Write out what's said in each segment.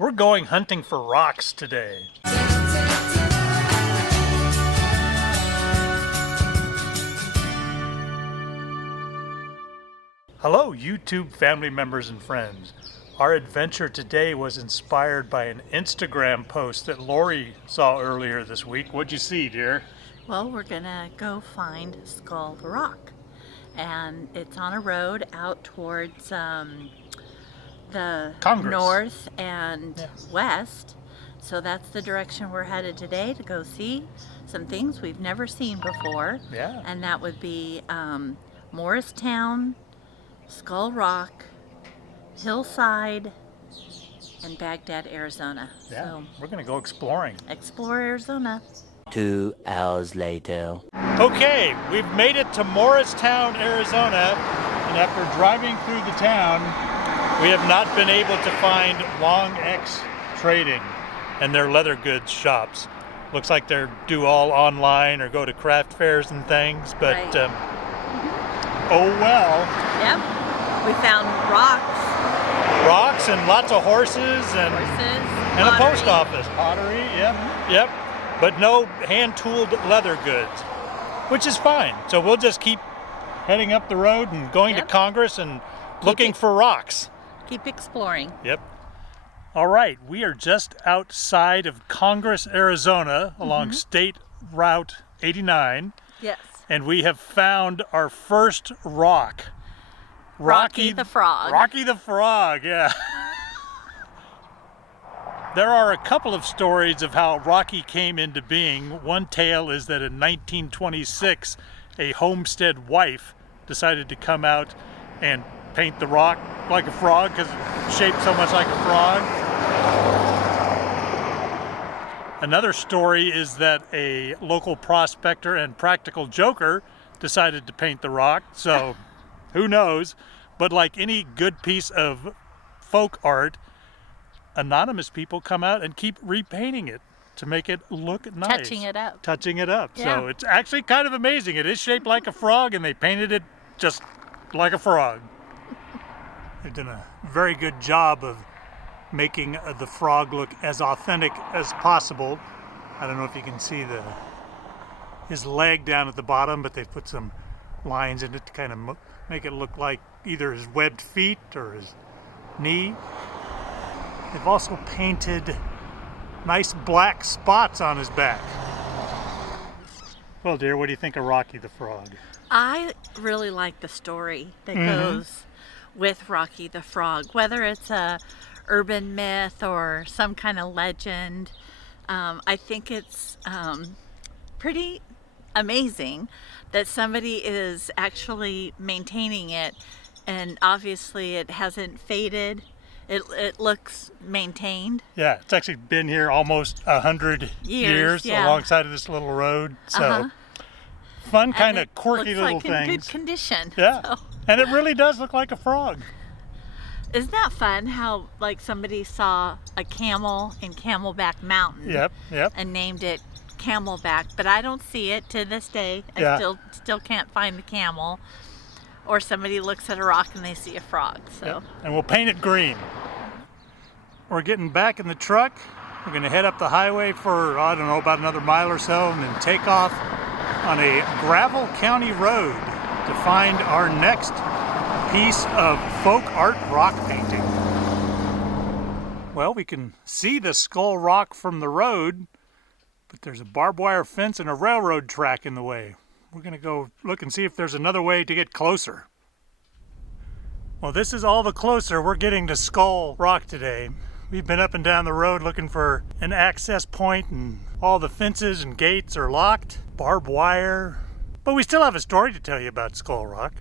We're going hunting for rocks today. Hello, YouTube family members and friends. Our adventure today was inspired by an Instagram post that Lori saw earlier this week. What'd you see, dear? Well, we're gonna go find Skull Rock, and it's on a road out towards the Congress. north and west. So that's the direction we're headed today to go see some things we've never seen before. Yeah. And that would be Morristown, Skull Rock, Hillside, and Baghdad, Arizona. Yeah, So we're gonna go exploring. explore Arizona. 2 hours later. Okay, we've made it to Morristown, Arizona, and after driving through the town, we have not been able to find Long X Trading and their leather goods shops. Looks like they're do all online or go to craft fairs and things, but Right. Oh well. Yep. We found rocks, Rocks and lots of horses and a post pottery. office. Pottery, yep. But no hand-tooled leather goods, which is fine. So we'll just keep heading up the road and going to Yep. Congress and looking for rocks. Keep exploring. Yep. All right, we are just outside of Congress, Arizona, along State Route 89, Yes. and we have found our first rock. Rocky the Frog. Rocky the Frog, yeah. There are a couple of stories of how Rocky came into being. One tale is that in 1926, a homestead wife decided to come out and paint the rock like a frog because it's shaped so much like a frog. Another story is that a local prospector and practical joker decided to paint the rock, so who knows? But like any good piece of folk art, anonymous people come out and keep repainting it to make it look nice. Touching it up. Touching it up. Yeah. So it's actually kind of amazing. It is shaped like a frog and they painted it just like a frog. They've done a very good job of making the frog look as authentic as possible. I don't know if you can see his leg down at the bottom, but they've put some lines in it to kind of make it look like either his webbed feet or his knee. They've also painted nice black spots on his back. Well, dear, what do you think of Rocky the Frog? I really like the story that goes with Rocky the Frog, whether it's a urban myth or some kind of legend. I think it's pretty amazing that somebody is actually maintaining it, and obviously it hasn't faded. It looks maintained. Yeah, it's actually been here almost 100 years yeah. alongside of this little road. So fun, kind of quirky little looks like things. in good condition. Yeah, So. and it really does look like a frog. Isn't that fun how like somebody saw a camel in Camelback Mountain Yep. and named it Camelback, but I don't see it to this day. Yeah. I still can't find the camel. Or somebody looks at a rock and they see a frog. So Yep. And we'll paint it green. We're getting back in the truck. We're going to head up the highway for, I don't know, about another mile or so, and then take off on a gravel county road to find our next piece of folk art rock painting. Well, we can see the Skull Rock from the road, but there's a barbed wire fence and a railroad track in the way. We're going to go look and see if there's another way to get closer. Well, this is all the closer we're getting to Skull Rock today. We've been up and down the road looking for an access point, and all the fences and gates are locked, barbed wire. But we still have a story to tell you about Skull Rock.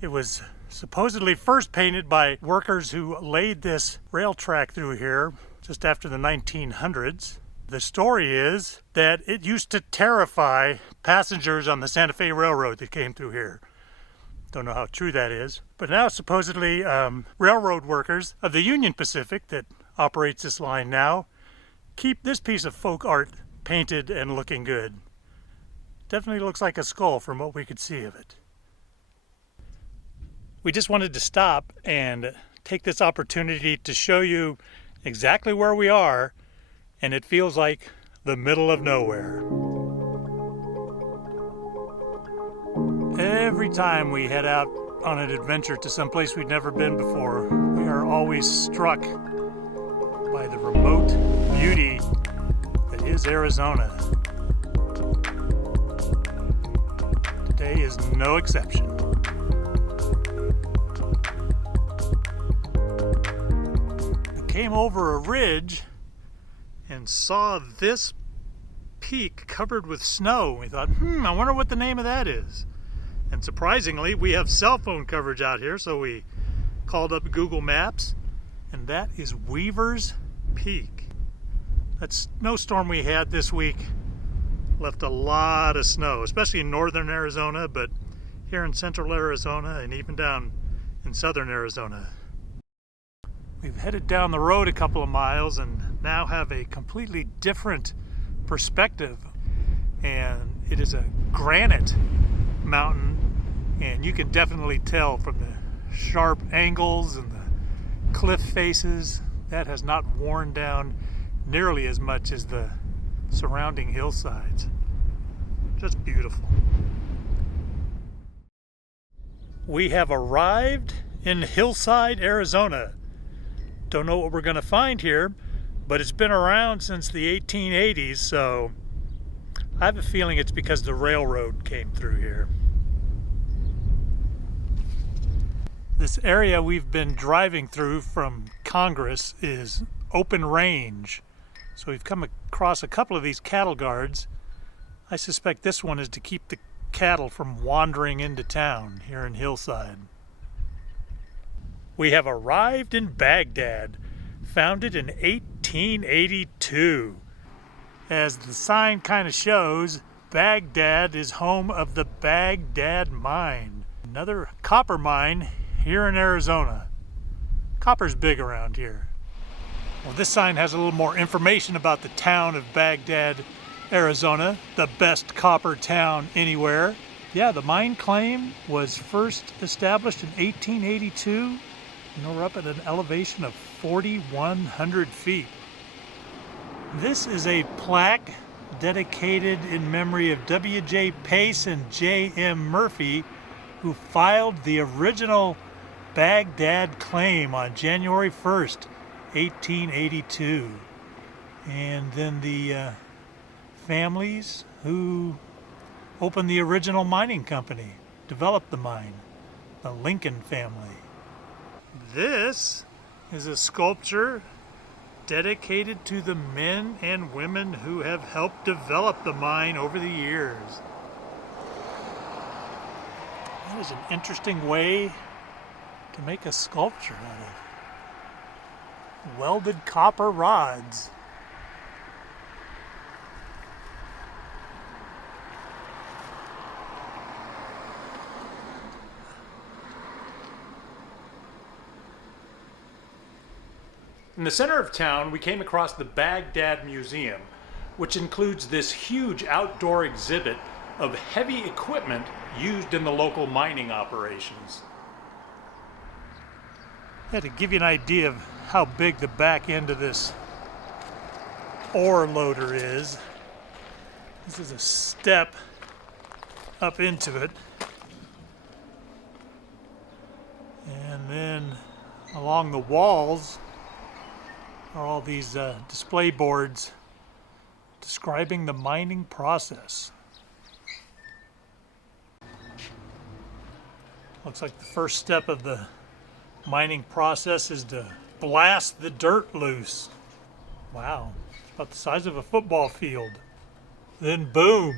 It was supposedly first painted by workers who laid this rail track through here just after the 1900s. The story is that it used to terrify passengers on the Santa Fe Railroad that came through here. Don't know how true that is. But now supposedly railroad workers of the Union Pacific that operates this line now keep this piece of folk art painted and looking good. Definitely looks like a skull from what we could see of it. We just wanted to stop and take this opportunity to show you exactly where we are, and it feels like the middle of nowhere. Every time we head out on an adventure to some place we've never been before, we are always struck by the remote beauty that is Arizona. Today is no exception. We came over a ridge and saw this peak covered with snow. We thought, I wonder what the name of that is. And surprisingly, we have cell phone coverage out here, so we called up Google Maps, and that is Weaver's Peak. That snowstorm we had this week left a lot of snow, especially in northern Arizona, but here in central Arizona and even down in southern Arizona. We've headed down the road a couple of miles and now have a completely different perspective. And it is a granite mountain, and you can definitely tell from the sharp angles and the cliff faces that has not worn down nearly as much as the surrounding hillsides. Just beautiful. We have arrived in Hillside, Arizona. Don't know what we're going to find here, but it's been around since the 1880s, so I have a feeling it's because the railroad came through here. This area we've been driving through from Congress is open range. So we've come across a couple of these cattle guards. I suspect this one is to keep the cattle from wandering into town here in Hillside. We have arrived in Baghdad, founded in 1882. As the sign kind of shows, Baghdad is home of the Baghdad mine, another copper mine here in Arizona. Copper's big around here. Well, this sign has a little more information about the town of Baghdad, Arizona, the best copper town anywhere. Yeah, the mine claim was first established in 1882, and we're up at an elevation of 4,100 feet. This is a plaque dedicated in memory of W.J. Pace and J.M. Murphy, who filed the original Baghdad claim on January 1st, 1882. And then the families who opened the original mining company, developed the mine, the Lincoln family. This is a sculpture dedicated to the men and women who have helped develop the mine over the years. That is an interesting way to make a sculpture out of welded copper rods. In the center of town, we came across the Baghdad Museum, which includes this huge outdoor exhibit of heavy equipment used in the local mining operations. Yeah, to give you an idea of how big the back end of this ore loader is, this is a step up into it. And then along the walls are all these display boards describing the mining process. Looks like the first step of the mining process is to blast the dirt loose. Wow, it's about the size of a football field. Then boom.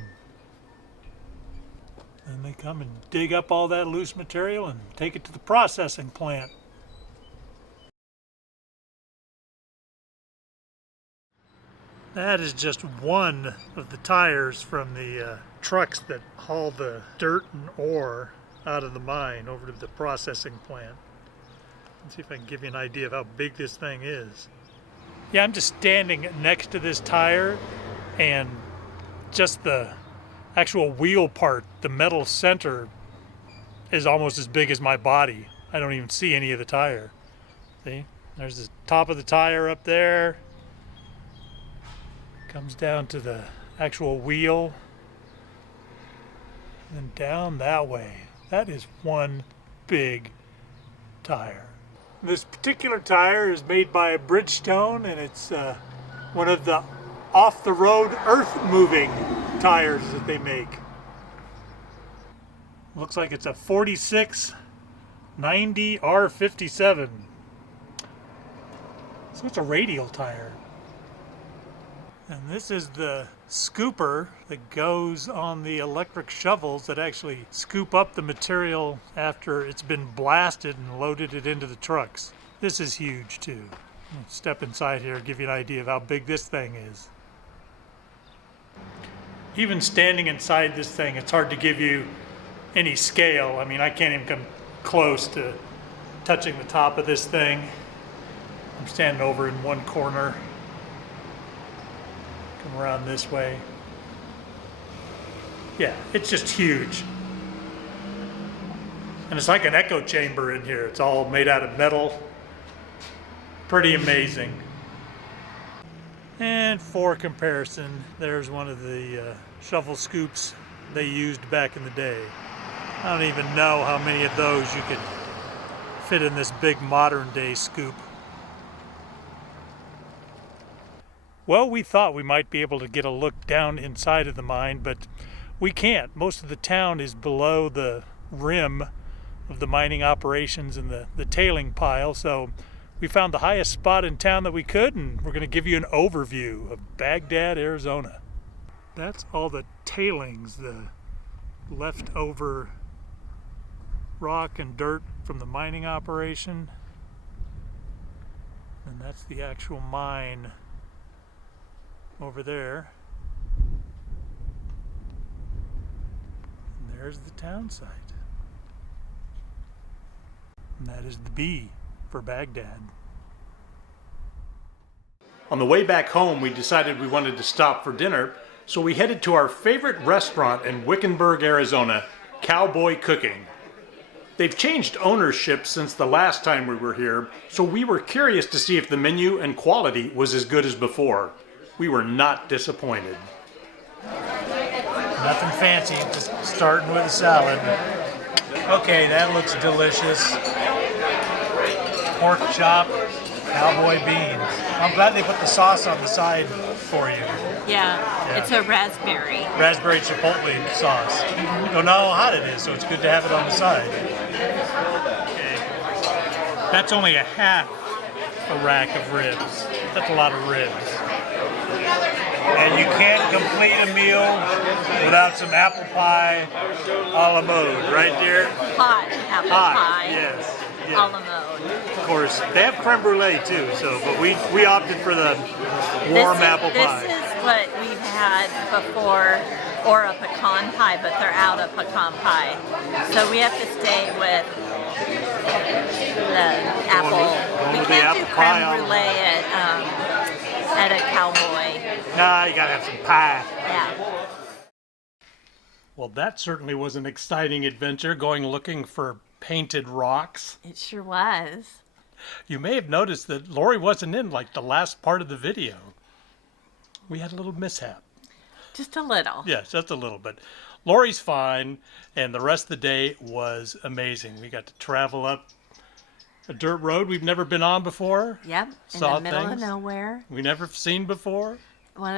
Then they come and dig up all that loose material and take it to the processing plant. That is just one of the tires from the trucks that haul the dirt and ore out of the mine over to the processing plant. Let's see if I can give you an idea of how big this thing is. Yeah, I'm just standing next to this tire, and just the actual wheel part, the metal center, is almost as big as my body. I don't even see any of the tire. See? There's the top of the tire up there. Comes down to the actual wheel. And down that way. That is one big tire. This particular tire is made by Bridgestone, and it's one of the off-the-road earth-moving tires that they make. Looks like it's a 4690 R57. So it's a radial tire. And this is the scooper that goes on the electric shovels that actually scoop up the material after it's been blasted and loaded it into the trucks. This is huge too. I'll step inside here and give you an idea of how big this thing is. Even standing inside this thing, it's hard to give you any scale. I mean, I can't even come close to touching the top of this thing. I'm standing over in one corner. Come around this way. Yeah, it's just huge. And it's like an echo chamber in here. It's all made out of metal. Pretty amazing. And for comparison, there's one of the shovel scoops they used back in the day. I don't even know how many of those you could fit in this big modern day scoop. Well, we thought we might be able to get a look down inside of the mine, but we can't. Most of the town is below the rim of the mining operations and the tailing pile, so we found the highest spot in town that we could, and we're going to give you an overview of Baghdad, Arizona. That's all the tailings, the leftover rock and dirt from the mining operation. And that's the actual mine over there. And there's the town site. And that is the B for Baghdad. On the way back home, we decided we wanted to stop for dinner, so we headed to our favorite restaurant in Wickenburg, Arizona, Cowboy Cooking. They've changed ownership since the last time we were here, so we were curious to see if the menu and quality was as good as before. We were not disappointed. Nothing fancy, just starting with a salad. Okay, that looks delicious. Pork chop, cowboy beans. I'm glad they put the sauce on the side for you. Yeah. It's a raspberry. Raspberry chipotle sauce. You don't know how hot it is, so it's good to have it on the side. Okay. That's only a half a rack of ribs. That's a lot of ribs. And you can't complete a meal without some apple pie a la mode, right dear? Hot apple pie. Yes. A la mode. Of course, they have creme brulee too, so but we opted for the warm apple pie. This is what we've had before, or a pecan pie, but they're out of pecan pie. So we have to stay with the apple. We can't do creme brulee at a Cowboy. Nah, you gotta have some pie. Yeah. Well, that certainly was an exciting adventure, going looking for painted rocks. It sure was. You may have noticed that Lori wasn't in like the last part of the video. We had a little mishap. Just a little. Yes, just a little, but Lori's fine, and the rest of the day was amazing. We got to travel up a dirt road we've never been on before. Yep, in Saw the middle things of nowhere. we never seen before. One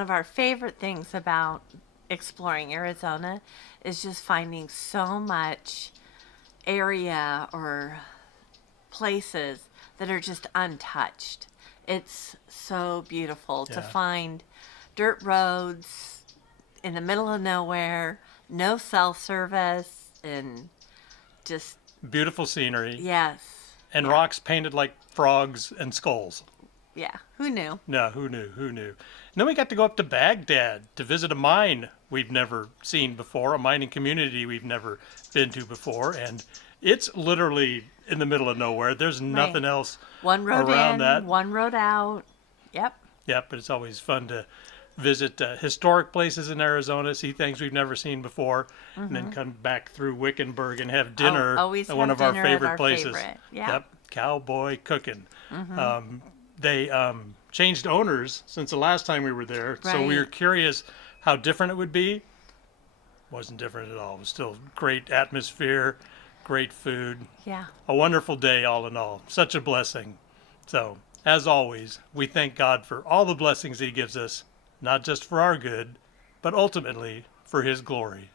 of our favorite things about exploring Arizona is just finding so much area or places that are just untouched. It's so beautiful to find dirt roads in the middle of nowhere, no cell service, and just Beautiful scenery. yes. And rocks painted like frogs and skulls. Yeah, who knew? No, who knew? Who knew? And then we got to go up to Baghdad to visit a mine we've never seen before, a mining community we've never been to before, and it's literally in the middle of nowhere. There's nothing else One road around in, that. one road out. Yep. Yep, but it's always fun to visit historic places in Arizona, see things we've never seen before, and then come back through Wickenburg and have dinner Always at one have of our dinner at favorite our places. favorite. Yeah. Yep, cowboy cooking. They changed owners since the last time we were there, so we Right. were curious how different it would be. Wasn't different at all. It was still great atmosphere, great food, Yeah. a wonderful day all in all. Such a blessing. So, as always, we thank God for all the blessings he gives us, not just for our good, but ultimately for his glory.